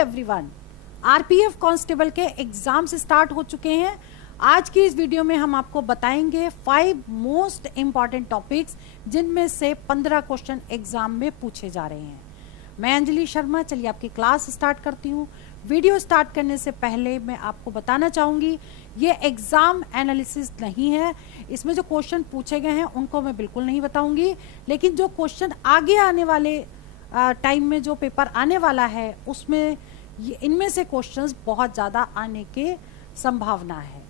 Everyone, RPF constable के exams start हो चुके हैं। आज की इस वीडियो में हम आपको बताएंगे 5 मोस्ट इंपॉर्टेंट टॉपिक्स जिनमें से 15 क्वेश्चन एग्जाम में पूछे जा रहे हैं। मैं अंजलि शर्मा, चलिए आपकी क्लास स्टार्ट करती हूँ। वीडियो स्टार्ट करने से पहले मैं आपको बताना चाहूँगी ये एग्जाम एनालिसिस नहीं है। इसमें जो क्वेश्चन पूछे गए हैं उनको मैं बिल्कुल नहीं बताऊंगी, लेकिन जो क्वेश्चन आगे आने वाले टाइम में जो पेपर आने वाला है उसमें इनमें से क्वेश्चंस बहुत ज़्यादा आने के संभावना है।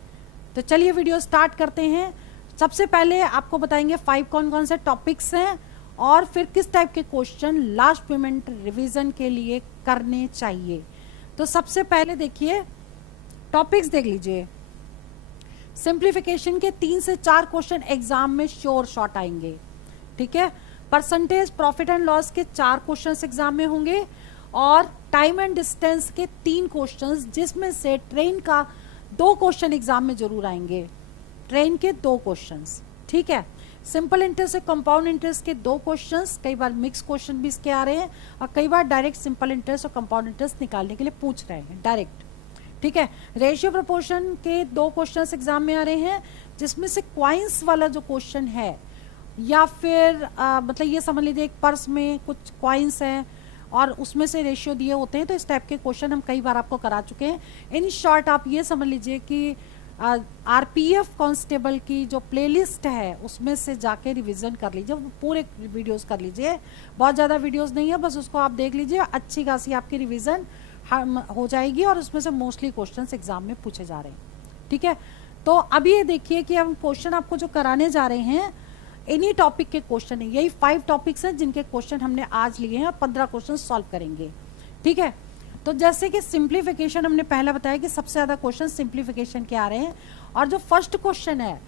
तो चलिए वीडियो स्टार्ट करते हैं। सबसे पहले आपको बताएंगे 5 कौन कौन से टॉपिक्स हैं और फिर किस टाइप के क्वेश्चन लास्ट मोमेंट रिवीजन के लिए करने चाहिए। तो सबसे पहले देखिए टॉपिक्स देख लीजिए। सिंप्लीफिकेशन के 3 से 4 क्वेश्चन एग्जाम में श्योर शॉट आएंगे, ठीक है। परसेंटेज प्रॉफिट एंड लॉस के 4 क्वेश्चंस एग्जाम में होंगे और टाइम एंड डिस्टेंस के 3 क्वेश्चंस, जिसमें से ट्रेन का 2 क्वेश्चन एग्जाम में जरूर आएंगे। ट्रेन के 2 क्वेश्चंस, ठीक है। सिंपल इंटरेस्ट से कंपाउंड इंटरेस्ट के 2 क्वेश्चंस, कई बार मिक्स क्वेश्चन भी इसके आ रहे हैं और कई बार डायरेक्ट सिंपल इंटरेस्ट और कंपाउंड इंटरेस्ट निकालने के लिए पूछ रहे हैं डायरेक्ट, ठीक है। रेशियो प्रोपोर्शन के 2 क्वेश्चंस एग्जाम में आ रहे हैं, जिसमें से क्वाइंस वाला जो क्वेश्चन है या फिर मतलब ये समझ लीजिए एक पर्स में कुछ क्वाइंस हैं और उसमें से रेशियो दिए होते हैं, तो इस टाइप के क्वेश्चन हम कई बार आपको करा चुके हैं। इन शॉर्ट आप ये समझ लीजिए कि आरपीएफ कांस्टेबल की जो प्लेलिस्ट है उसमें से जाके रिवीजन कर लीजिए, पूरे वीडियोस कर लीजिए। बहुत ज़्यादा वीडियोस नहीं है, बस उसको आप देख लीजिए, अच्छी खासी आपकी रिवीजन हो जाएगी और उसमें से मोस्टली क्वेश्चंस एग्जाम में पूछे जा रहे हैं, ठीक है। तो अभी ये देखिए कि हम क्वेश्चन आपको जो कराने जा रहे हैं इन्हीं टॉपिक के क्वेश्चन है। यही 5 टॉपिक्स हैं जिनके क्वेश्चन हमने आज लिए हैं और 15 क्वेश्चन सॉल्व करेंगे, ठीक है। तो जैसे कि सिंप्लीफिकेशन हमने पहला बताया कि सबसे ज्यादा क्वेश्चन सिंप्लीफिकेशन के आ रहे हैं और जो फर्स्ट क्वेश्चन है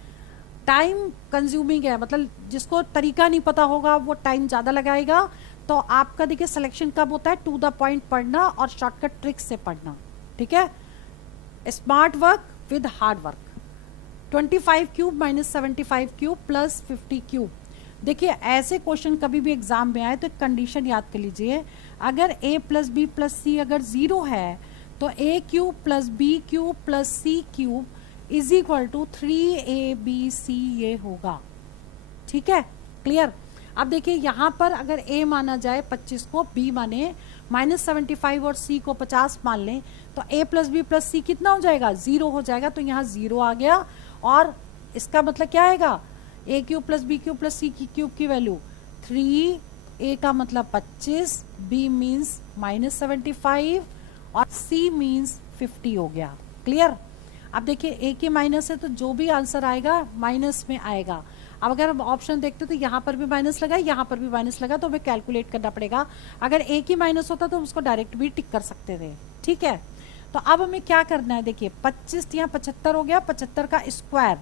टाइम कंज्यूमिंग है, मतलब जिसको तरीका नहीं पता होगा वो टाइम ज्यादा लगाएगा। तो आपका देखिए सिलेक्शन कब होता है, टू द पॉइंट पढ़ना और शॉर्टकट ट्रिक्स से पढ़ना, ठीक है। Smart work with hard work. 25 cube minus 75 cube plus 50 cube. देखिए ऐसे क्वेश्चन कभी भी एग्जाम में आए तो एक कंडीशन याद कर लीजिए, अगर a plus B plus C अगर 0 है तो a cube plus B cube plus C cube is equal to 3abc ये होगा, ठीक है, क्लियर। अब देखिए यहाँ पर अगर a माना जाए 25 को, b माने -75 और c को 50 मान लें, तो a प्लस बी प्लस सी कितना हो जाएगा, 0 हो जाएगा। तो यहाँ 0 आ गया और इसका मतलब क्या आएगा, A cube plus B cube plus C की क्यूब की वैल्यू 3, ए का मतलब 25, बी मीन्स -75 और सी मीन्स 50 हो गया, क्लियर। अब देखिए ए के माइनस है तो जो भी आंसर आएगा माइनस में आएगा। अब अगर हम ऑप्शन देखते तो यहाँ पर भी माइनस लगा, यहाँ पर भी माइनस लगा, तो हमें कैलकुलेट करना पड़ेगा। अगर ए की माइनस होता तो हम उसको डायरेक्ट भी टिक कर सकते थे, ठीक है। तो अब हमें क्या करना है, देखिए 25 यहाँ 75 हो गया, 75 का स्क्वायर,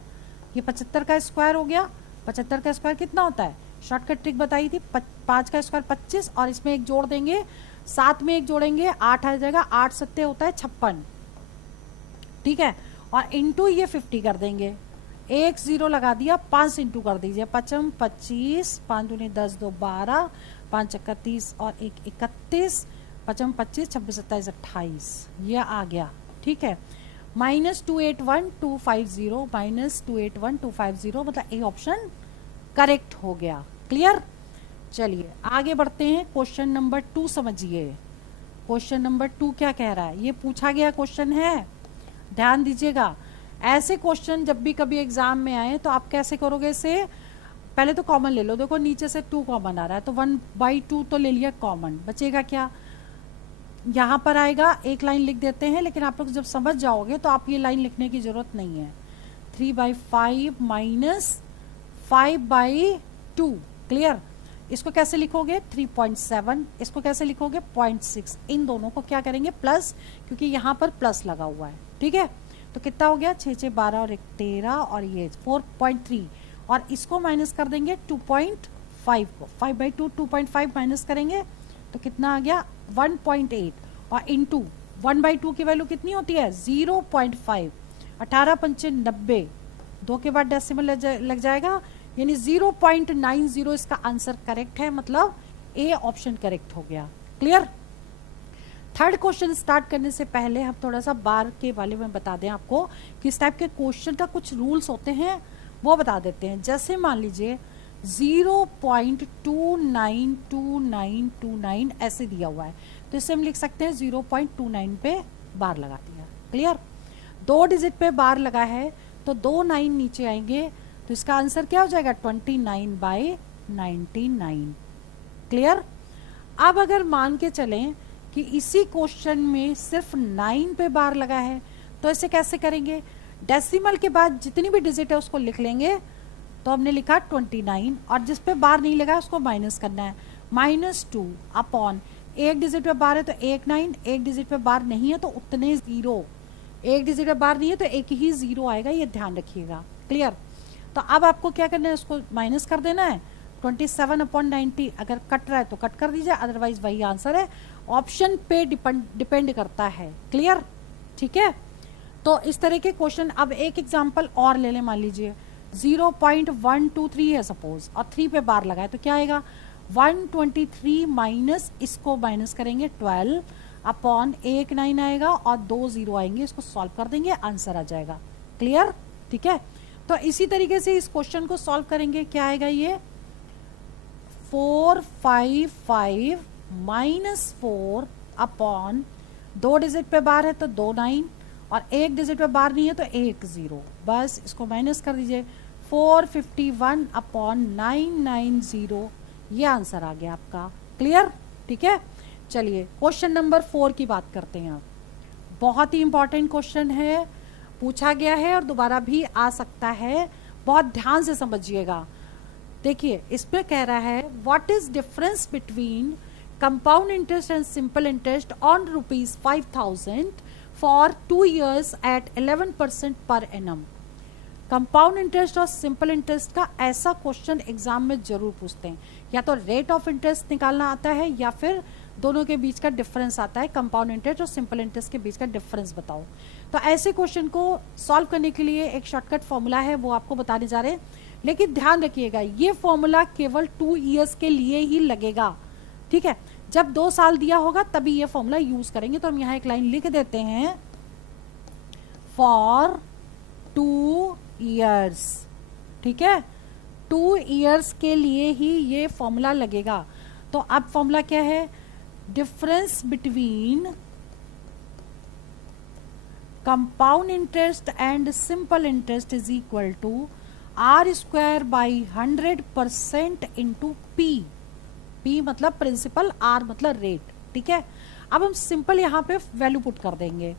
ये 75 का स्क्वायर हो गया। 75 का स्क्वायर कितना होता है, शॉर्टकट ट्रिक बताई थी, 5 का स्क्वायर 25 और इसमें एक जोड़ देंगे, 7 में एक जोड़ेंगे 8 आ जाएगा, 8 सत्ते होता है 56, ठीक है। और इंटू ये 50 कर देंगे, एक 0 लगा दिया, 5 इंटू कर दीजिए, 5 25, 5 दूनी 10 2 12, 5 31 और 1 31, 5 25 26 27 28 ये आ गया, ठीक है। -281250 -281250 मतलब ए ऑप्शन करेक्ट हो गया, क्लियर। चलिए आगे बढ़ते हैं। क्वेश्चन नंबर 2 समझिए। क्वेश्चन नंबर 2 क्या कह रहा है, ये पूछा गया क्वेश्चन है, ध्यान दीजिएगा। ऐसे क्वेश्चन जब भी कभी एग्जाम में आए तो आप कैसे करोगे इसे, पहले तो कॉमन ले लो। देखो नीचे से 2 कॉमन आ रहा है तो 1/2 तो ले लिया कॉमन, बचेगा क्या, यहाँ पर आएगा, एक लाइन लिख देते हैं, लेकिन आप लोग जब समझ जाओगे तो आप ये लाइन लिखने की जरूरत नहीं है। 3/5 माइनस 5/2, क्लियर। इसको कैसे लिखोगे 3.7, इसको कैसे लिखोगे 0.6। इन दोनों को क्या करेंगे प्लस, क्योंकि यहाँ पर प्लस लगा हुआ है, ठीक है। तो कितना हो गया 6 6 12 और 1 13 और ये 4.3 और इसको माइनस कर देंगे 2.5 को, 5/2 2.5 माइनस करेंगे तो कितना आ गया 1.8 और इंटू 1/2 की वैल्यू कितनी होती है 0.5, 18 पंचे 90, 2 के बाद डेसिमल लग जाएगा, यानी 0.90 इसका आंसर करेक्ट है, मतलब ए ऑप्शन करेक्ट हो गया, क्लियर। थर्ड क्वेश्चन स्टार्ट करने से पहले हम थोड़ा सा बार के बारे में बता दें आपको कि इस टाइप के क्वेश्चन का कुछ रूल्स होते हैं, वो बता देते हैं। जैसे मान लीजिए 0.292929 ऐसे दिया हुआ है, तो इसे हम लिख सकते हैं 0.29 पे बार लगा दिया। क्लियर? 2 डिजिट पे बार लगा है तो 2 9 नीचे आएंगे, तो इसका आंसर क्या हो जाएगा 29/99। क्लियर? अब अगर मान के चलें कि इसी क्वेश्चन में सिर्फ 9 पे बार लगा है, तो ऐसे कैसे करेंगे? डेसिमल के बाद जितनी भी डिजिट है उसको लिख लेंगे। तो हमने लिखा 29, और जिस पे बार नहीं लगा उसको माइनस करना है, -2 अपॉन एक डिजिट पे बार है तो 1 9, एक डिजिट पे बार नहीं है तो उतने 0, एक डिजिट पे बार नहीं है तो एक ही 0 आएगा, ये ध्यान रखिएगा। क्लियर? तो अब आपको क्या करना है, उसको माइनस कर देना है। 27/90 अगर कट रहा है तो कट कर दीजिए, अदरवाइज वही आंसर है। ऑप्शन पे डिपेंड करता है। क्लियर? ठीक है, तो इस तरह के क्वेश्चन। अब एक एग्जांपल और ले लें, मान लीजिए 0.123 है सपोज, और 3 पे बार लगा है, तो क्या आएगा 123 माइनस, इसको माइनस करेंगे 12 अपॉन 1 9 आएगा और 2 0 आएंगे, इसको सॉल्व कर देंगे, आंसर आ जाएगा। क्लियर? ठीक है, तो इसी तरीके से इस क्वेश्चन को सॉल्व करेंगे। क्या आएगा ये 455 -4 अपॉन 2 डिजिट पे बार है तो 2 9, और एक डिजिट पे बार नहीं है तो 1 0, बस इसको माइनस कर दीजिए। 451 अपॉन 990, ये आंसर आ गया आपका। क्लियर? ठीक है, चलिए क्वेश्चन नंबर 4 की बात करते हैं। आप बहुत ही इंपॉर्टेंट क्वेश्चन है, पूछा गया है और दोबारा भी आ सकता है, बहुत ध्यान से समझिएगा। देखिए इसमें कह रहा है what is difference between compound interest and simple interest on ₹5,000 for 2 years at 11% per annum. Compound interest और सिंपल इंटरेस्ट का ऐसा क्वेश्चन एग्जाम में जरूर पूछते हैं, या तो रेट ऑफ इंटरेस्ट निकालना आता है या फिर दोनों के बीच का डिफरेंस आता है, कंपाउंड इंटरेस्ट और सिंपल इंटरेस्ट के बीच का डिफरेंस बताओ। तो ऐसे क्वेश्चन को सॉल्व करने के लिए एक शॉर्टकट फॉर्मूला है, वो आपको बताने जा रहे हैं, लेकिन ध्यान रखिएगा ये फॉर्मूला केवल 2 years के लिए ही लगेगा। ठीक है, जब 2 साल दिया होगा तभी ये फॉर्मूला यूज करेंगे। तो हम यहाँ एक लाइन लिख देते हैं, फॉर 2 years। ठीक है, 2 years के लिए ही ये फॉर्मूला लगेगा। तो अब फॉर्मूला क्या है, difference between compound interest and simple interest is equal to R²/100% into P। P मतलब प्रिंसिपल, R मतलब रेट। ठीक है, अब हम सिंपल यहाँ पे वैल्यू पुट कर देंगे।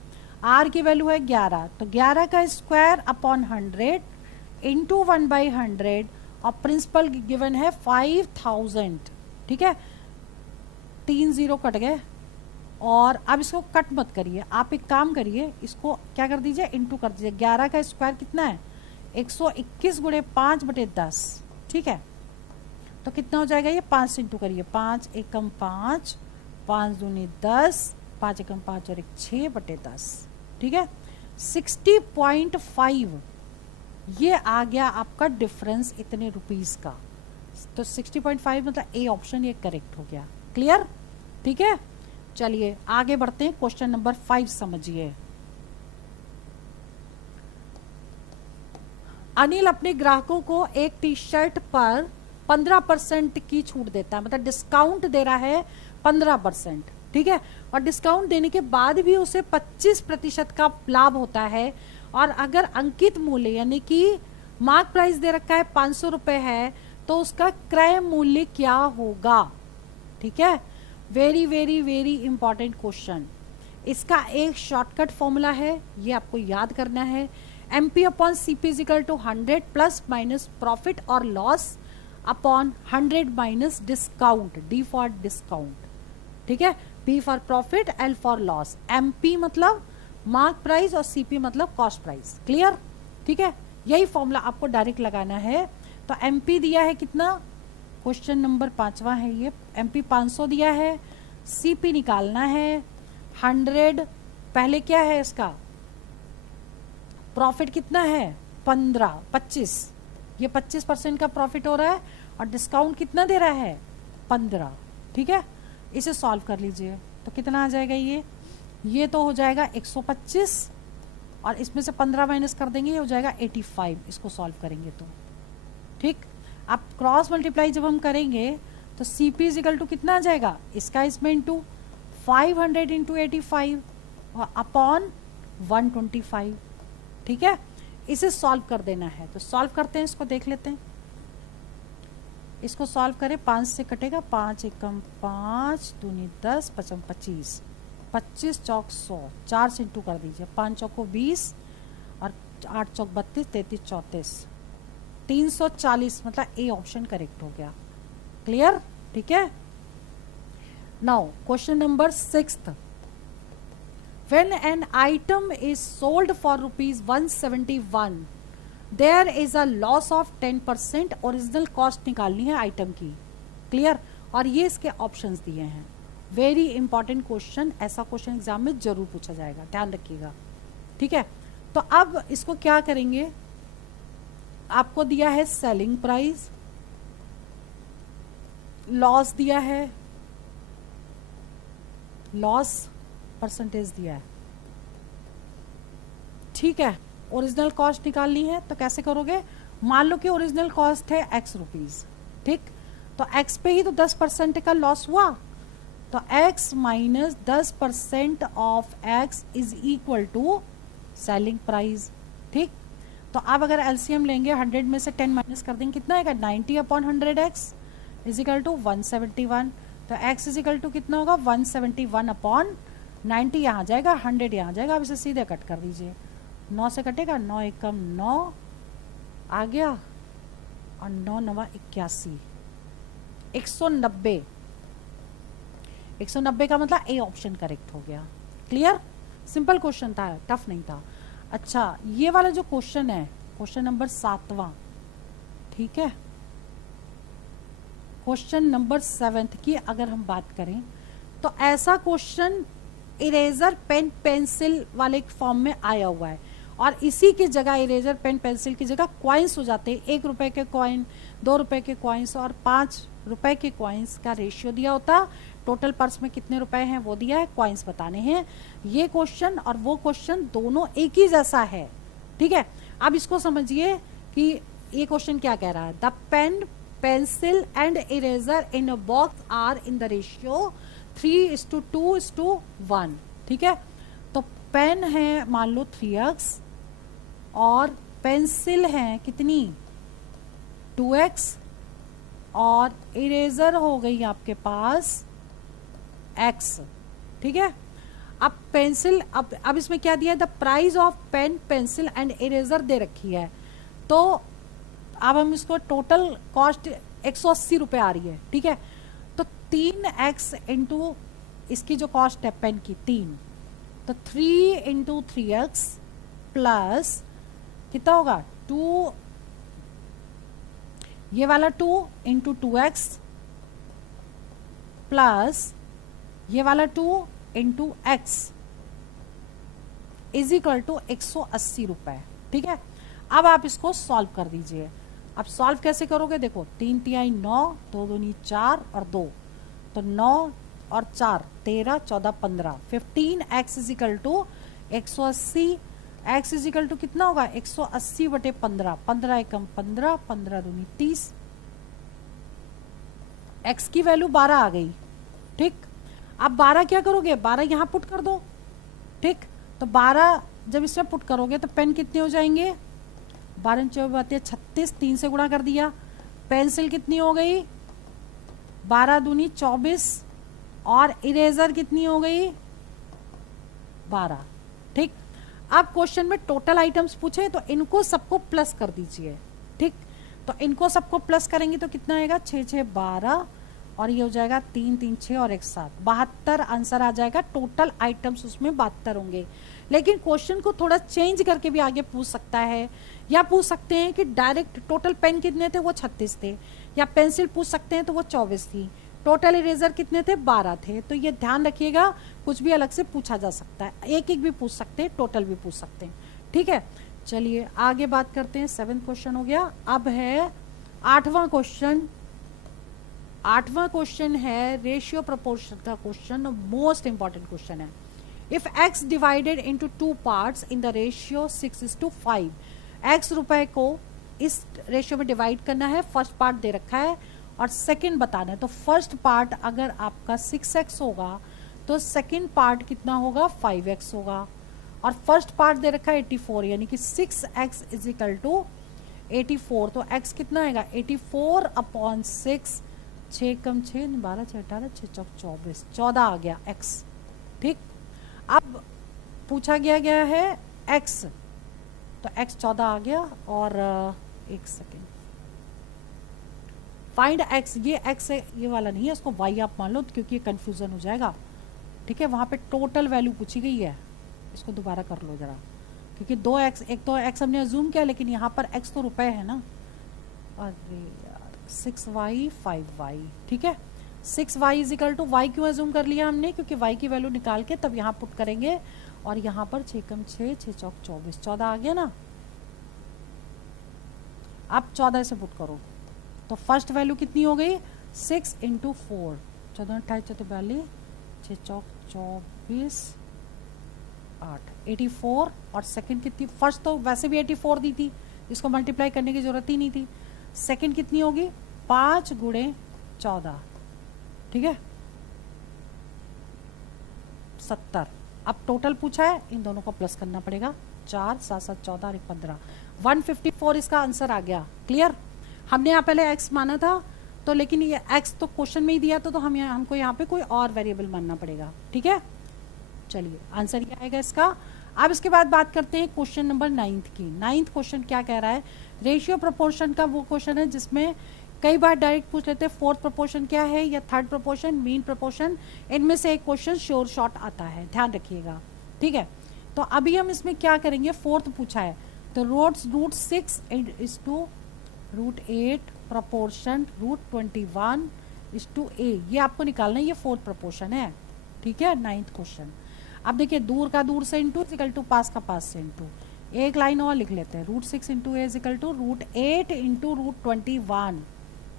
R की वैल्यू है 11, तो 11 का स्क्वायर अपॉन 100 इंटू 1/100, और प्रिंसिपल गिवन है 5000। ठीक है, 3 0 कट गए, और अब इसको कट मत करिए, आप एक काम करिए, इसको क्या कर दीजिए, इंटू कर दीजिए। 11 का स्क्वायर कितना है 121 गुणे 5/10। ठीक है, तो कितना हो जाएगा ये 5 से इंटू करिए, 5 एकम 5, 5 दूनी 10, 5 एकम 5 और 1 6/10। ठीक है, 60.5 ये आ गया आपका डिफरेंस इतने रुपीस का। तो 60.5 मतलब ए ऑप्शन ये करेक्ट हो गया। क्लियर? ठीक है, चलिए आगे बढ़ते हैं, क्वेश्चन नंबर 5 समझिए। अनिल अपने ग्राहकों को एक टी शर्ट पर 15% की छूट देता है, मतलब डिस्काउंट दे रहा है 15%। ठीक है, और डिस्काउंट देने के बाद भी उसे 25% का लाभ होता है, और अगर अंकित मूल्य यानी कि मार्क प्राइस दे रखा है 500 रुपए है, तो उसका क्रय मूल्य क्या होगा। ठीक है, very very very important question. इसका एक शॉर्टकट फॉर्मूला है, ये आपको याद करना है। MP/CP equal to 100 plus minus profit और loss upon 100 minus discount, D for discount. ठीक है, P for profit, L for loss. MP मतलब मार्क प्राइस और CP मतलब कॉस्ट प्राइस। क्लियर? ठीक है, यही फॉर्मूला आपको डायरेक्ट लगाना है। तो MP दिया है कितना, क्वेश्चन नंबर 5वां है ये, MP 500 दिया है, CP निकालना है 100, पहले क्या है इसका प्रॉफिट कितना है 25, ये 25% का प्रॉफिट हो रहा है, और डिस्काउंट कितना दे रहा है 15। ठीक है, इसे सॉल्व कर लीजिए। तो कितना आ जाएगा ये तो हो जाएगा 125 और इसमें से 15 माइनस कर देंगे, ये हो जाएगा 85 इसको सॉल्व करेंगे तो। ठीक, अब क्रॉस मल्टीप्लाई जब हम करेंगे तो CP इजिकल टू कितना आ जाएगा, इसका इसमें इंटू 500 इंटू 85 अपॉन 125। ठीक है, इसे सॉल्व कर देना है, तो सॉल्व करते हैं, इसको देख लेते हैं। इसको सॉल्व करें, 5 से कटेगा, 5 एकम 5 दूनी 10 पचम 25, 25 चौक 100, 4 से इंटू कर दीजिए, 5 चौको 20 और 8 चौक 32, 33 34, 340 मतलब ए ऑप्शन करेक्ट हो गया। क्लियर? ठीक है। Now question number 6th, when an item is sold for rupees 171 there is a loss of 10%, original cost निकालनी है आइटम की। क्लियर? और ये इसके ऑप्शंस दिए हैं। वेरी इंपॉर्टेंट क्वेश्चन, ऐसा क्वेश्चन एग्जाम में जरूर पूछा जाएगा, ध्यान रखिएगा। ठीक है, तो अब इसको क्या करेंगे, आपको दिया है सेलिंग प्राइस, लॉस दिया है, लॉस परसेंटेज दिया है। ठीक है, ओरिजिनल कॉस्ट निकालनी है, तो कैसे करोगे, मान लो कि ओरिजिनल कॉस्ट है x रुपीज। ठीक, तो x पे ही तो 10% का लॉस हुआ, तो x minus 10% of x is equal to selling price. ठीक, तो अब अगर एलसीएम लेंगे 100 में से 10 माइनस कर देंगे, कितना आएगा, 90 upon 100x is equal to 171। तो x इज इक्वल टू कितना होगा, 171 अपॉन 90, यहाँ जाएगा 100 यहाँ जाएगा। अब इसे सीधे कट कर दीजिए, 9 से कटेगा, 9 एकम 9 आ गया और 9 9 81, 190। 190 का मतलब ए ऑप्शन करेक्ट हो गया। क्लियर? सिंपल क्वेश्चन था, टफ नहीं था। अच्छा, ये वाला जो क्वेश्चन है, क्वेश्चन नंबर 7वां, ठीक है, क्वेश्चन नंबर 7th की अगर हम बात करें तो ऐसा क्वेश्चन इरेजर पेन पेंसिल वाले फॉर्म में आया हुआ है और इसी की जगह इरेजर पेन पेंसिल की जगह कॉइन्स हो जाते हैं। 1 रुपए के कॉइन, 2 रुपए के कॉइन्स और 5 रुपए के कॉइन्स का रेशियो दिया होता, टोटल पर्स में कितने रुपए हैं वो दिया है, कॉइन्स बताने हैं। ये क्वेश्चन और वो क्वेश्चन दोनों एक ही जैसा है। ठीक है, अब इसको समझिए कि ये क्वेश्चन क्या कह रहा है, the pen pencil and eraser in a box are in the ratio 3:2:1। ठीक है, तो पेन है मान लो 3x और पेंसिल है कितनी 2x और इरेजर हो गई आपके पास x। ठीक है, अब पेंसिल, अब इसमें क्या दिया है, the price of pen pencil and eraser दे रखी है, तो अब हम इसको टोटल कॉस्ट 180 रुपए आ रही है। ठीक है, तो 3x इंटू इसकी जो कॉस्ट है पेन की 3, तो 3 इंटू 3x प्लस कितना होगा 2, ये वाला 2 इंटू 2x प्लस ये वाला 2 into x is equal to 180 रुपए। ठीक है, अब आप इसको सॉल्व कर दीजिए। अब सॉल्व कैसे करोगे, देखो 3 तिहाई 9, 2 दूनी 4 और 2, तो 9 और 4 13 14 15, 15x is equal to 180, x is equal to कितना होगा 180 बटे 15, 15 एकम 15, 15 दूनी 30, x की वैल्यू 12 आ गई। ठीक, अब 12 क्या करोगे, 12 यहाँ पुट कर दो। ठीक, तो 12 जब इसमें पुट करोगे तो पेन कितने हो जाएंगे, 12 चौबीस 36, 3 से गुणा कर दिया। पेंसिल कितनी हो गई 12 दूनी 24 और इरेजर कितनी हो गई 12। ठीक, अब क्वेश्चन में टोटल आइटम्स पूछे तो इनको सबको प्लस कर दीजिए। ठीक, तो इनको सबको प्लस करेंगे तो कितना आएगा 6 6 12 और ये हो जाएगा 3 3 6 और 1 7, 72 आंसर आ जाएगा। टोटल आइटम्स उसमें 72 होंगे। लेकिन क्वेश्चन को थोड़ा चेंज करके भी आगे पूछ सकता है, या पूछ सकते हैं कि डायरेक्ट टोटल पेन कितने थे वो 36 थे, या पेंसिल पूछ सकते हैं तो वो 24 थी, टोटल इरेजर कितने थे 12 थे। तो ये ध्यान रखिएगा, कुछ भी अलग से पूछा जा सकता है, एक एक भी पूछ सकते हैं, टोटल भी पूछ सकते हैं। ठीक है, चलिए आगे बात करते हैं। 7th क्वेश्चन हो गया, अब है 8वां क्वेश्चन। 8वां क्वेश्चन है रेशियो प्रोपोर्शन का क्वेश्चन, मोस्ट इंपॉर्टेंट क्वेश्चन है। If x divided into 2 parts in the ratio 6:5, x रुपए को इस रेशियो में डिवाइड करना है, फर्स्ट पार्ट दे रखा है और सेकंड बताना है। तो फर्स्ट पार्ट अगर आपका 6x होगा तो सेकंड पार्ट कितना होगा, 5x होगा। और फर्स्ट पार्ट दे रखा है 84, यानी कि 6x इज इक्वल टू 84। तो x कितना आएगा, 84/6, 6 कम 6 12 6 18 6 चौक 24, 14 आ गया x। ठीक, अब पूछा गया है x, तो x 14 आ गया। और एक सेकेंड, फाइंड x, ये x है, ये वाला नहीं है, इसको y आप मान लो क्योंकि ये कंफ्यूजन हो जाएगा। ठीक है, वहां पे टोटल वैल्यू पूछी गई है, इसको दोबारा कर लो जरा, क्योंकि 2x, एक तो x हमने अज्यूम किया लेकिन यहाँ पर x तो रुपए है ना। अरे यार, 6y 5y, ठीक है, 6y is equal to y क्यों अज्यूम कर लिया हमने, क्योंकि y की वैल्यू निकाल के तब यहाँ पुट करेंगे। और यहाँ पर 6 कम 6 6 चौक 24, 14 आ गया ना। अब 14 से पुट करो तो फर्स्ट वैल्यू कितनी हो गई, 6 इंटू 4, 14 28 42, 6 चौक 24 8, 84। और सेकंड कितनी, फर्स्ट तो वैसे भी 84 दी थी, इसको मल्टीप्लाई करने की जरूरत ही नहीं थी। सेकंड कितनी होगी, 5 गुणे 14, ठीक है, 70। अब टोटल पूछा है, इन दोनों को प्लस करना पड़ेगा, 4 7 7 14 और 15, 154 इसका आंसर आ गया। क्लियर, हमने यहाँ पहले x माना था तो, लेकिन ये x तो क्वेश्चन में ही दिया था, तो हमको यहाँ पे कोई और वेरिएबल मानना पड़ेगा। ठीक है, चलिए आंसर क्या आएगा इसका। अब इसके बाद बात करते हैं क्वेश्चन नंबर 9th की। 9th क्वेश्चन क्या कह रहा है, रेशियो प्रोपोर्शन का वो क्वेश्चन है जिसमें कई बार डायरेक्ट पूछ लेते हैं फोर्थ प्रोपोर्शन क्या है या थर्ड प्रोपोर्शन, मीन प्रोपोर्शन, इनमें से एक क्वेश्चन श्योर शॉर्ट आता है, ध्यान रखिएगा। ठीक है, तो अभी हम इसमें क्या करेंगे, फोर्थ पूछा है तो root 6 is to root 8 proportion root 21 is to a, ये आपको निकालना है, ये फोर्थ प्रोपोर्शन है। ठीक है, 9th क्वेश्चन। अब देखिए, दूर का दूर से इंटू इक्वल टू पास का पास से इंटू, एक लाइन और लिख लेते हैं, root 6 into A equal to root 8 into root 21।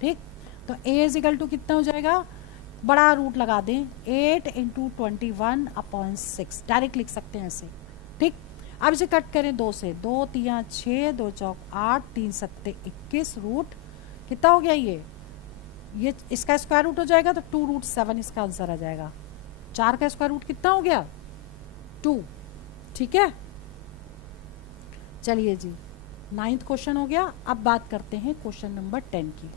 ठीक, तो a इज इक्वल टू कितना हो जाएगा, बड़ा रूट लगा दें, 8 इंटू 21/6, डायरेक्ट लिख सकते हैं ऐसे। ठीक, अब इसे कट करें 2 से, 2 3 6 2 चौक 8 3 7 21, रूट कितना हो गया, ये इसका स्क्वायर रूट हो जाएगा तो 2 रूट 7 इसका आंसर आ जाएगा। 4 का स्क्वायर रूट कितना हो गया, 2। ठीक है, चलिए जी, 9th क्वेश्चन हो गया। अब बात करते हैं क्वेश्चन नंबर 10 की।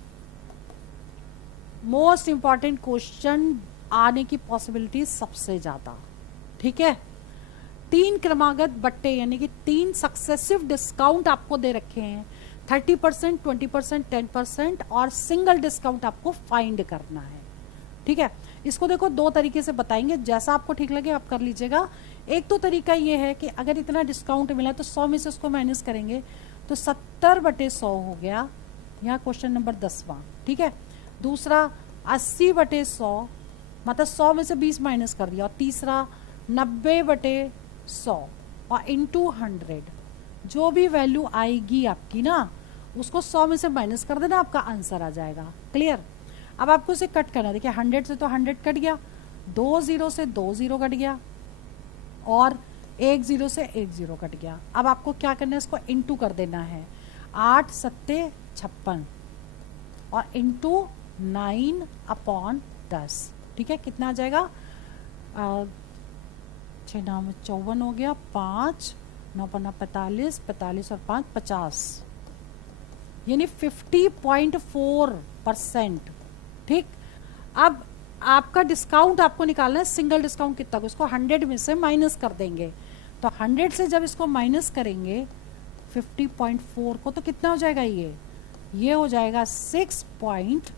मोस्ट इंपॉर्टेंट क्वेश्चन आने की पॉसिबिलिटी सबसे ज्यादा। ठीक है, 3 क्रमागत बट्टे यानी कि 3 सक्सेसिव डिस्काउंट आपको दे रखे हैं, 30%, 20%, 10% और सिंगल डिस्काउंट आपको फाइंड करना है। ठीक है, इसको देखो 2 तरीके से बताएंगे, जैसा आपको ठीक लगे आप कर लीजिएगा। एक तो तरीका ये है कि अगर इतना डिस्काउंट मिला तो 100 में से उसको माइनस करेंगे, तो 70/100 हो गया, यहाँ क्वेश्चन नंबर 10वां। ठीक है, दूसरा 80/100, मतलब 100 में से 20 माइनस कर दिया। और तीसरा 90/100 और इंटू 100, जो भी वैल्यू आएगी आपकी ना, उसको 100 में से माइनस कर देना, आपका आंसर आ जाएगा। क्लियर, अब आपको इसे कट करना है। देखिए 100 से तो 100 कट गया, 2 0 से 2 0 कट गया और 1 0 से 1 0 कट गया। अब आपको क्या करना है, इसको इंटू कर देना है, 8 7 56 और इंटू 9/10। ठीक है, कितना आ जाएगा, 6 9 54 हो गया, 5 9 5 45, 45 और 5 50, यानी 50.4%। ठीक, अब आपका डिस्काउंट आपको निकालना है, सिंगल डिस्काउंट कितना को, इसको 100 में से माइनस कर देंगे। तो 100 से जब इसको माइनस करेंगे 50.4 को, तो कितना हो जाएगा, ये हो जाएगा 6 पॉइंट।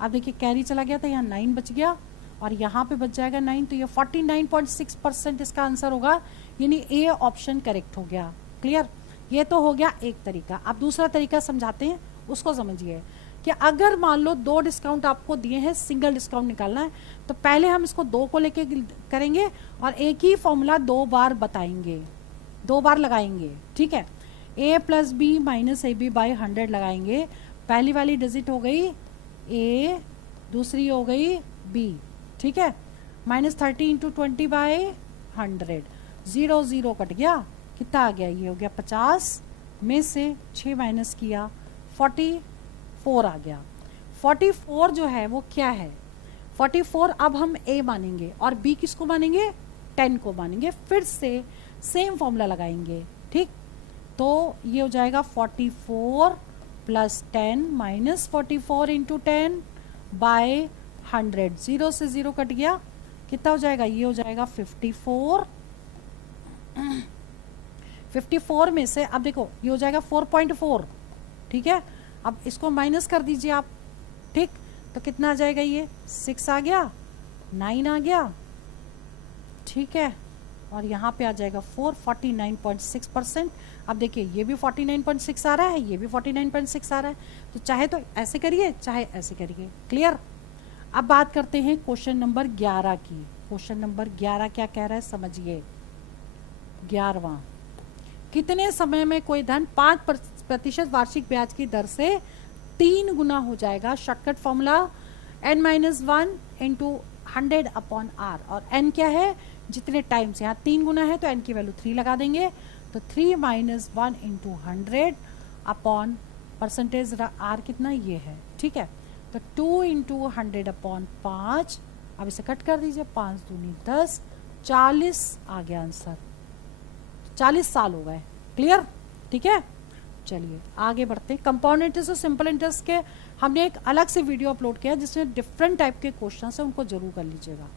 अब देखिए कैरी चला गया था, यहाँ 9 बच गया और यहाँ पे बच जाएगा 9, तो ये 49.6% इसका आंसर होगा, यानी ए ऑप्शन करेक्ट हो गया। क्लियर, ये तो हो गया एक तरीका। अब दूसरा तरीका समझाते हैं, उसको समझिए कि अगर मान लो 2 डिस्काउंट आपको दिए हैं, सिंगल डिस्काउंट निकालना है, तो पहले हम इसको 2 को लेके करेंगे और एक ही फॉर्मूला 2 बार बताएंगे, 2 बार लगाएंगे। ठीक है, a + b - ab/100 लगाएंगे। पहली वाली डिजिट हो गई a दूसरी हो गई बी, ठीक है। -30 इंटू 20/100, 0 0 कट गया, कितना आ गया, ये हो गया 50 में से 6 माइनस किया 44 आ गया। 44 जो है वो क्या है, 44 अब हम ए मानेंगे और बी किसको मानेंगे, 10 को मानेंगे। फिर से सेम फॉर्मूला लगाएंगे, ठीक। तो ये हो जाएगा 44 प्लस 10 माइनस 44 इंटू 10 बाय 100, 0 से 0 कट गया, कितना हो जाएगा, ये हो जाएगा 54। 54 में से अब देखो ये हो जाएगा 4.4, ठीक है। अब इसको माइनस कर दीजिए आप, ठीक। तो कितना आ जाएगा, ये 6 आ गया, 9 आ गया, ठीक है। और यहाँ पे आ जाएगा 4, 49.6%। अब देखिए ये भी 49.6 आ रहा है, ये भी 49.6 आ रहा है। तो चाहे तो ऐसे करिए चाहे ऐसे करिए, क्लियर। अब बात करते हैं क्वेश्चन नंबर 11 की। क्वेश्चन नंबर 11 क्या कह रहा है समझिए। 11वां, कितने समय में कोई धन 5% वार्षिक ब्याज की दर से 3 गुना हो जाएगा। Shortcut formula n-1 into 100/r, और n क्या है, जितने टाइम से, यहाँ 3 गुना है तो n की वैल्यू 3 लगा देंगे, तो 3 - 1 इंटू 100 परसेंटेज r कितना ये है, ठीक है। तो 2 इंटू 100/5, अब इसे कट कर दीजिए, 5 दूनी 10, 40 आ गया आंसर, 40 साल हो गए, क्लियर, ठीक है। चलिए आगे बढ़ते हैं। कंपाउंड इंटरेस्ट और सिंपल इंटरेस्ट के हमने एक अलग से वीडियो अपलोड किया है जिसमें डिफरेंट टाइप के क्वेश्चन है, उनको जरूर कर लीजिएगा,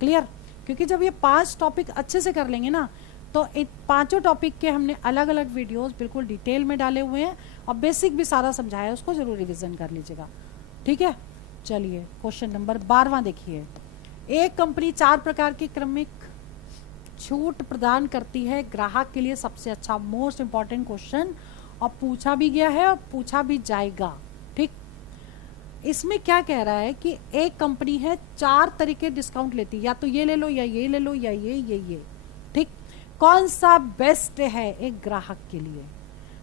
क्लियर। क्योंकि जब ये 5 टॉपिक अच्छे से कर लेंगे ना, तो इन 5 टॉपिक के हमने अलग अलग वीडियोस बिल्कुल डिटेल में डाले हुए हैं और बेसिक भी सारा समझाया है, उसको जरूर रिविजन कर लीजिएगा, ठीक है। चलिए क्वेश्चन नंबर 12वां देखिए। एक कंपनी 4 प्रकार की क्रमिक छूट प्रदान करती है ग्राहक के लिए सबसे अच्छा, मोस्ट इंपॉर्टेंट क्वेश्चन, और पूछा भी गया है और पूछा भी जाएगा, ठीक। इसमें क्या कह रहा है कि एक कंपनी है 4 तरीके डिस्काउंट लेती है, या तो ये ले लो या ये ले लो या ये, ठीक। कौन सा बेस्ट है एक ग्राहक के लिए।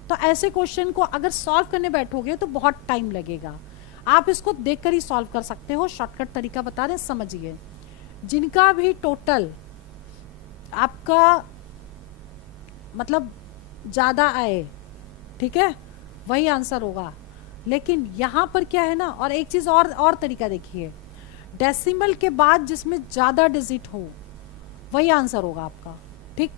तो ऐसे क्वेश्चन को अगर सॉल्व करने बैठोगे तो बहुत टाइम लगेगा, आप इसको देखकर ही सॉल्व कर सकते हो। शॉर्टकट तरीका बता रहे, समझिए। जिनका भी टोटल आपका मतलब ज्यादा आए, ठीक है, वही आंसर होगा। लेकिन यहां पर क्या है ना, और एक चीज और तरीका देखिए, डेसिमल के बाद जिसमें ज्यादा डिजिट हो वही आंसर होगा आपका, ठीक।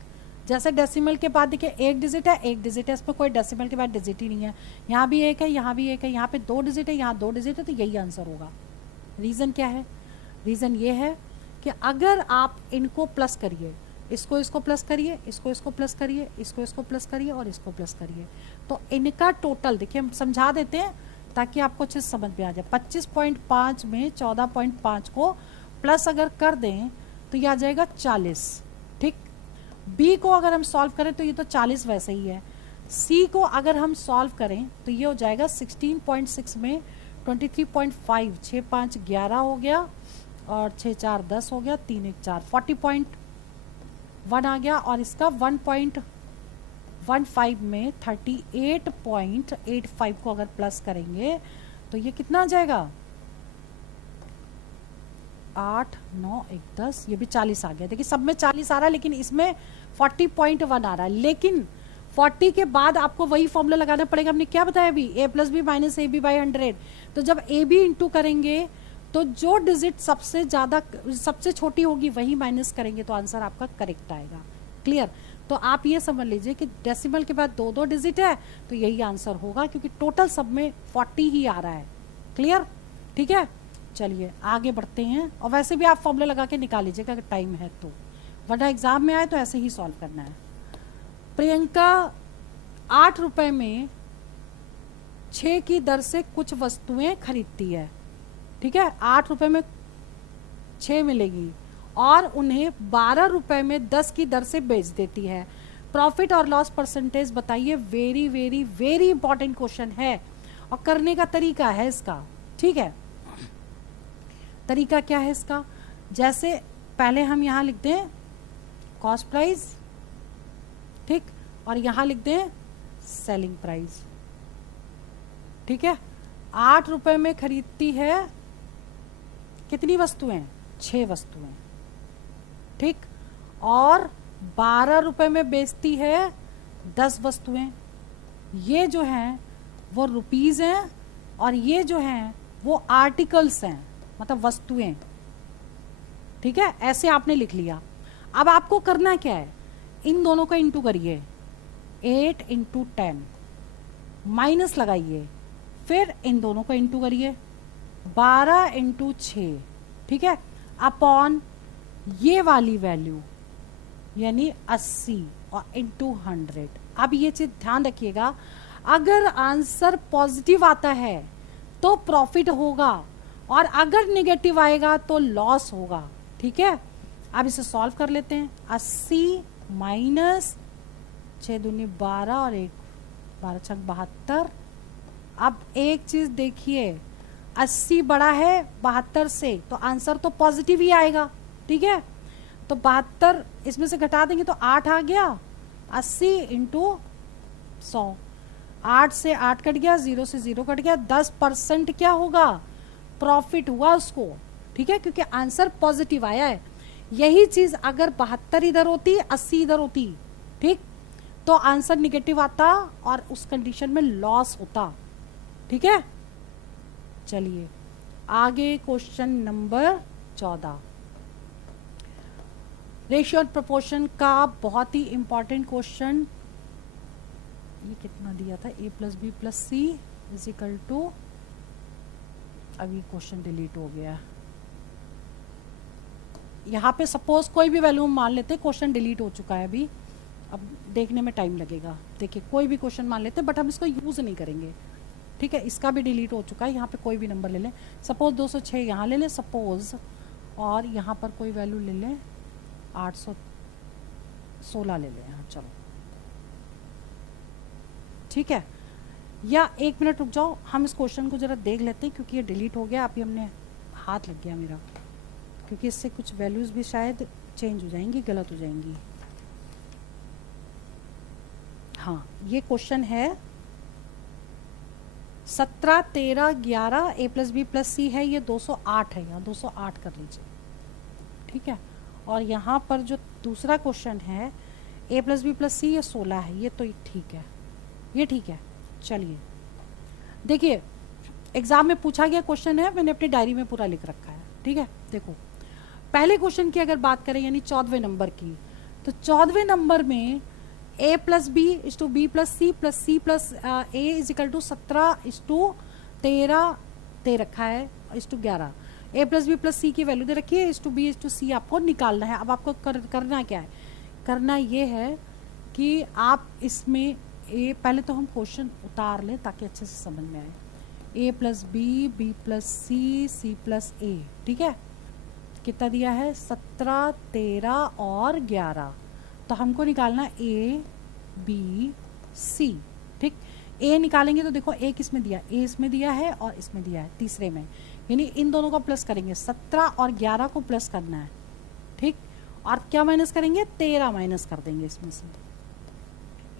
जैसे डेसिमल के बाद देखिए एक डिजिट है, इसमें कोई डेसिमल के बाद डिजिट ही नहीं है, यहाँ भी एक है, यहाँ भी एक है, यहाँ पे 2 डिजिट है, यहाँ 2 डिजिट है, तो यही आंसर होगा। रीजन क्या है, रीजन ये है कि अगर आप इनको प्लस करिए, इसको प्लस करिए, इसको प्लस करिए, इसको प्लस करिए और इसको प्लस करिए, तो इनका टोटल देखिए, हम समझा देते हैं ताकि आपको अच्छे से समझ में आ जाए। 25.5 में 14.5 को प्लस अगर कर दें तो ये आ जाएगा 40, ठीक। बी को अगर हम सॉल्व करें तो ये तो 40 वैसे ही है। सी को अगर हम सॉल्व करें तो ये हो जाएगा 16.6 में 23.5, 6 5 11 हो गया, और 6 4 10 हो गया, 3 1 4, 40.1 आ गया, और इसका 1.15 में 38.85 को अगर प्लस करेंगे तो ये कितना आ जाएगा, 8 9 1 10, ये भी 40 आ गया। देखिए सब में 40 आ रहा है, लेकिन इसमें 40.1 आ रहा है। लेकिन 40 के बाद आपको वही फॉर्मूला लगाना पड़ेगा, हमने क्या बताया अभी, a + b - ab / 100। तो जब a b इंटू करेंगे तो जो डिजिट सबसे ज्यादा सबसे छोटी होगी वही माइनस करेंगे, तो आंसर आपका करेक्ट आएगा, क्लियर। तो आप ये समझ लीजिए कि डेसिमल के बाद 2 डिजिट है तो यही आंसर होगा, क्योंकि टोटल सब में 40 ही आ रहा है, क्लियर, ठीक है। चलिए आगे बढ़ते हैं, और वैसे भी आप फॉर्मूला लगा के निकाल लीजिएगा अगर टाइम है तो, वरना एग्जाम में आए तो ऐसे ही सॉल्व करना है। प्रियंका 8 रुपए में 6 की दर से कुछ वस्तुएं खरीदती है, ठीक है। 8 रुपए में 6 मिलेगी और उन्हें 12 रुपए में 10 की दर से बेच देती है। प्रॉफिट और लॉस परसेंटेज बताइए। Very very very important question है, और करने का तरीका है इसका, ठीक है। तरीका क्या है इसका, जैसे पहले हम यहां लिख दें कॉस्ट प्राइस, ठीक, और यहां लिख दें सेलिंग प्राइस, ठीक है। 8 रुपए में खरीदती है कितनी वस्तुएं? 6 वस्तुएं, ठीक। और 12 रुपए में बेचती है 10 वस्तुएं। ये जो हैं वो रुपीज हैं और ये जो हैं वो आर्टिकल्स हैं, मतलब वस्तुएं, ठीक है। ऐसे आपने लिख लिया। अब आपको करना क्या है, इन दोनों का इंटू करिए, 8 इंटू 10, माइनस लगाइए, फिर इन दोनों को इंटू करिए, 12 इंटू 6, ठीक है, अपॉन ये वाली वैल्यू यानी 80 और इंटू 100। अब ये चीज ध्यान रखिएगा, अगर आंसर पॉजिटिव आता है तो प्रॉफिट होगा और अगर नेगेटिव आएगा तो लॉस होगा, ठीक है। अब इसे सॉल्व कर लेते हैं। 80 माइनस 6 दूनी 12 और 1 12 छक 72। अब एक चीज देखिए, 80 बड़ा है 72 से, तो आंसर तो पॉजिटिव ही आएगा, ठीक है। तो 72 इसमें से घटा देंगे तो 8 आ गया, 80 इंटू 100, 8 से 8 कट गया, 0 से 0 कट गया, 10% क्या होगा, प्रॉफिट हुआ उसको, ठीक है, क्योंकि आंसर पॉजिटिव आया है। यही चीज अगर 72 इधर होती, 80 इधर होती, ठीक, तो आंसर निगेटिव आता और उस कंडीशन में लॉस होता, ठीक है। चलिए आगे क्वेश्चन नंबर 14, रेशियो और प्रोपोर्शन का बहुत ही इंपॉर्टेंट क्वेश्चन। ये कितना दिया था, a plus B plus C is equal to, अब ये क्वेश्चन डिलीट हो गया। यहाँ पे सपोज कोई भी वैल्यू मान लेते, क्वेश्चन डिलीट हो चुका है अभी, अब देखने में टाइम लगेगा। देखिए कोई भी क्वेश्चन मान लेते, बट हम इसको यूज नहीं करेंगे, ठीक है। इसका भी डिलीट हो चुका है। यहाँ पे कोई भी नंबर ले लें, सपोज 206 यहाँ ले लें सपोज, और यहाँ पर कोई वैल्यू ले लें 816 ले लें यहाँ, चलो ठीक है। या 1 मिनट रुक जाओ, हम इस क्वेश्चन को जरा देख लेते हैं, क्योंकि ये डिलीट हो गया, अभी हमने हाथ लग गया मेरा, क्योंकि इससे कुछ वैल्यूज भी शायद चेंज हो जाएंगी, गलत हो जाएंगी। हाँ, ये क्वेश्चन है 17 13 11 a प्लस बी प्लस सी है, ये 208 है, यहाँ 208 कर लीजिए, ठीक है। और यहाँ पर जो दूसरा क्वेश्चन है a प्लस बी प्लस सी, ये 16 है, ये तो ठीक है, ये ठीक है। चलिए देखिए, एग्जाम में पूछा गया क्वेश्चन है, मैंने अपनी डायरी में पूरा लिख रखा है, ठीक है। देखो पहले क्वेश्चन की अगर बात करें, यानी 14वें नंबर की, तो 14वें नंबर में a plus B is to B plus C plus A is equal to 17 is to 13 दे रखा है, is to 11। a plus B plus C की वैल्यू दे रखी है, is to B is to C आपको निकालना है। अब आपको करना क्या है, करना ये है कि आप इसमें पहले तो हम क्वेश्चन उतार लें ताकि अच्छे से समझ में आए। a plus B B plus C C plus A, ठीक है। कितना दिया है, 17 13 और 11, तो हमको निकालना a b c, ठीक। a निकालेंगे तो देखो a किसमें दिया, a इसमें दिया है और इसमें दिया है तीसरे में, यानी इन दोनों को प्लस करेंगे, 17 और 11 को प्लस करना है, ठीक। और क्या माइनस करेंगे, 13 माइनस कर देंगे इसमें से,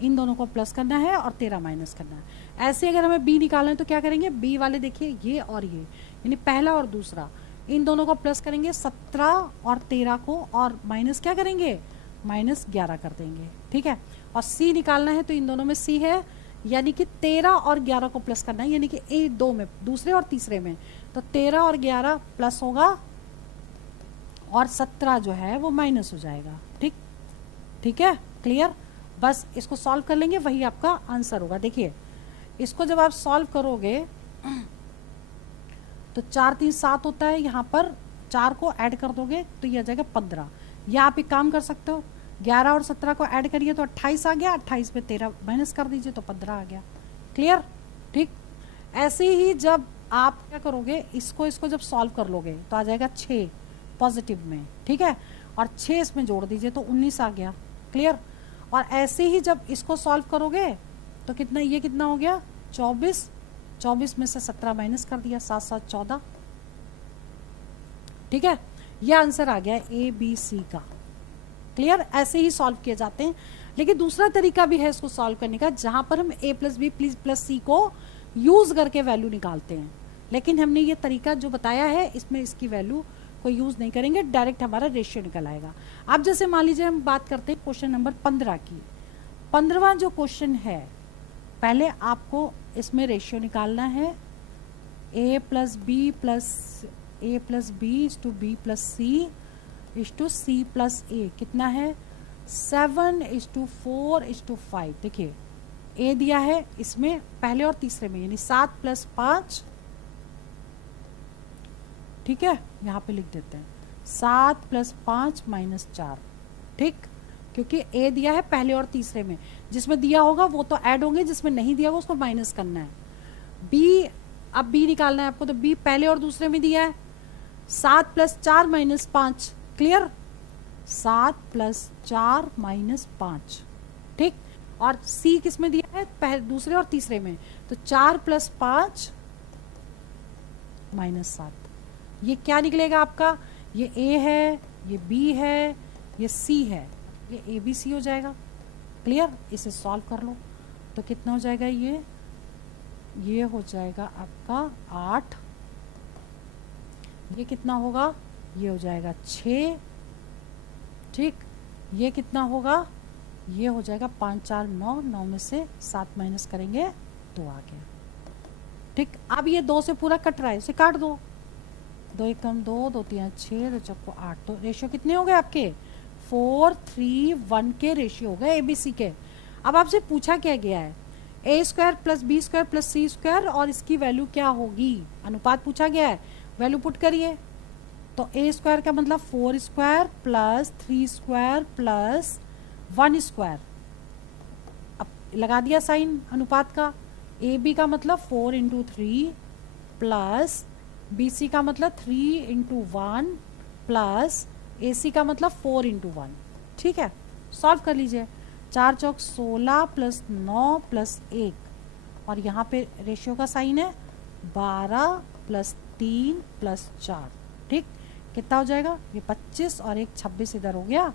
इन दोनों को प्लस करना है और 13 माइनस करना है। ऐसे अगर हमें b निकालना है तो क्या करेंगे, b वाले देखिए ये और ये, यानी पहला और दूसरा, इन दोनों को प्लस करेंगे 17 और 13 को, और माइनस क्या करेंगे, माइनस 11 कर देंगे, ठीक है। और c निकालना है तो इन दोनों में c है, यानी कि 13 और 11 को प्लस करना है, यानी कि a दो में, दूसरे और तीसरे में, तो 13 और 11 प्लस होगा और 17 जो है वो माइनस हो जाएगा, ठीक, ठीक है, क्लियर। बस इसको सॉल्व कर लेंगे, वही आपका आंसर होगा। देखिए इसको जब आप सॉल्व करोगे तो 4 3 7 होता है, यहाँ पर 4 को ऐड कर दोगे तो ये आ जाएगा 15। या आप एक काम कर सकते हो, 11 और 17 को ऐड करिए तो 28 आ गया, 28 में 13 माइनस कर दीजिए तो 15 आ गया, क्लियर, ठीक। ऐसे ही जब आप क्या करोगे, इसको जब सॉल्व कर लोगे तो आ जाएगा 6 पॉजिटिव में, ठीक है, और 6 इसमें जोड़ दीजिए तो 19 आ गया, क्लियर। और ऐसे ही जब इसको सॉल्व करोगे तो कितना, ये कितना हो गया 24, 24 में से 17 माइनस कर दिया, 7 7 14, ठीक है। यह आंसर आ गया ए बी सी का, क्लियर। ऐसे ही सॉल्व किए जाते हैं, लेकिन दूसरा तरीका भी है इसको सॉल्व करने का, जहां पर हम a प्लस बी प्लस सी को यूज करके वैल्यू निकालते हैं। लेकिन हमने ये तरीका जो बताया है इसमें इसकी वैल्यू को यूज नहीं करेंगे, डायरेक्ट हमारा रेशियो निकल आएगा। अब जैसे मान लीजिए हम बात करते हैं क्वेश्चन नंबर 15 की। 15वां जो क्वेश्चन है, पहले आपको इसमें रेशियो निकालना है a plus B is to B plus C is to C plus A. कितना है? 7:4:5। देखिए a दिया है इसमें पहले और तीसरे में, यानी 7 + 5, ठीक है, यहाँ पे लिख देते हैं 7 + 5 - 4, ठीक, क्योंकि a दिया है पहले और तीसरे में, जिसमें दिया होगा वो तो ऐड होंगे, जिसमें नहीं दिया होगा उसको माइनस करना है। b, अब b निकालना है आपको, तो b पहले और दूसरे में दिया है 7 + 4 - 5, क्लियर, 7 + 4 - 5, ठीक। और c किस में दिया है? पहले, दूसरे और तीसरे में, तो 4 + 5 - 7। ये क्या निकलेगा आपका? ये a है, ये b है, ये c है, ये ABC हो जाएगा, क्लियर। इसे सॉल्व कर लो तो कितना हो जाएगा? ये हो जाएगा आपका 8, ये कितना होगा? ये हो जाएगा 6, ठीक। ये कितना होगा? ये हो जाएगा 5 4 9, 9 में से 7 माइनस करेंगे 2 आ गया, ठीक। अब ये 2 से पूरा कट रहा है, इसे काट दो, 2 × 1 2, 2 × 3 6, 2 × 4 8। तो रेशियो कितने हो गए आपके? 4 3 1 के रेशियो हो गए ABC के। अब आपसे पूछा क्या गया है? a² + b² + c², और इसकी वैल्यू क्या होगी? अनुपात पूछा गया है, वैल्यू पुट करिए। तो a² का मतलब 4² + 3² + 1², अब लगा दिया साइन अनुपात का। AB का मतलब 4 × 3 प्लस BC का मतलब 3 × 1 प्लस AC का मतलब 4 × 1, ठीक है। सॉल्व कर लीजिए। 4 चौक 16 + 9 + 1, और यहाँ पे रेशियो का साइन है 12 + 3 + 4, ठीक। कितना हो जाएगा? ये 25 और 1 26 इधर हो गया,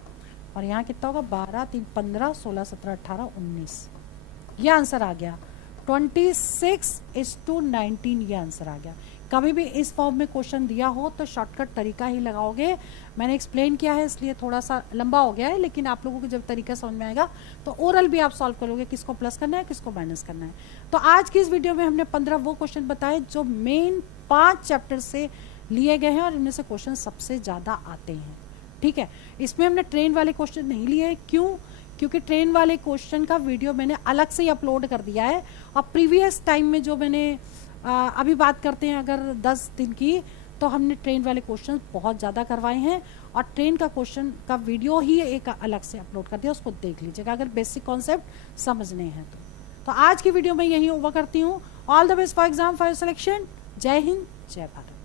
और यहाँ कितना होगा? 12 3 15 16 17 18 19, ये आंसर आ गया। 26:19 ये आंसर आ गया। कभी भी इस फॉर्म में क्वेश्चन दिया हो तो शॉर्टकट तरीका ही लगाओगे। मैंने एक्सप्लेन किया है इसलिए थोड़ा सा लंबा हो गया है, लेकिन आप लोगों को जब तरीका समझ में आएगा तो ओरल भी आप सॉल्व करोगे, किसको प्लस करना है किसको माइनस करना है। तो आज की इस वीडियो में हमने 15 वो क्वेश्चन बताए जो मेन 5 चैप्टर से लिए गए हैं, और इनमें से क्वेश्चन सबसे ज़्यादा आते हैं, ठीक है। इसमें हमने ट्रेन वाले क्वेश्चन नहीं लिए, क्यों? क्योंकि ट्रेन वाले क्वेश्चन का वीडियो मैंने अलग से ही अपलोड कर दिया है, और प्रीवियस टाइम में जो मैंने अभी बात करते हैं अगर 10 दिन की, तो हमने ट्रेन वाले क्वेश्चन बहुत ज़्यादा करवाए हैं, और ट्रेन का क्वेश्चन का वीडियो ही एक अलग से अपलोड कर दिया, उसको देख लीजिएगा अगर बेसिक कॉन्सेप्ट समझने हैं तो आज की वीडियो में यही ओवर करती हूँ। All the best for exam for selection. जय हिंद, जय भारत।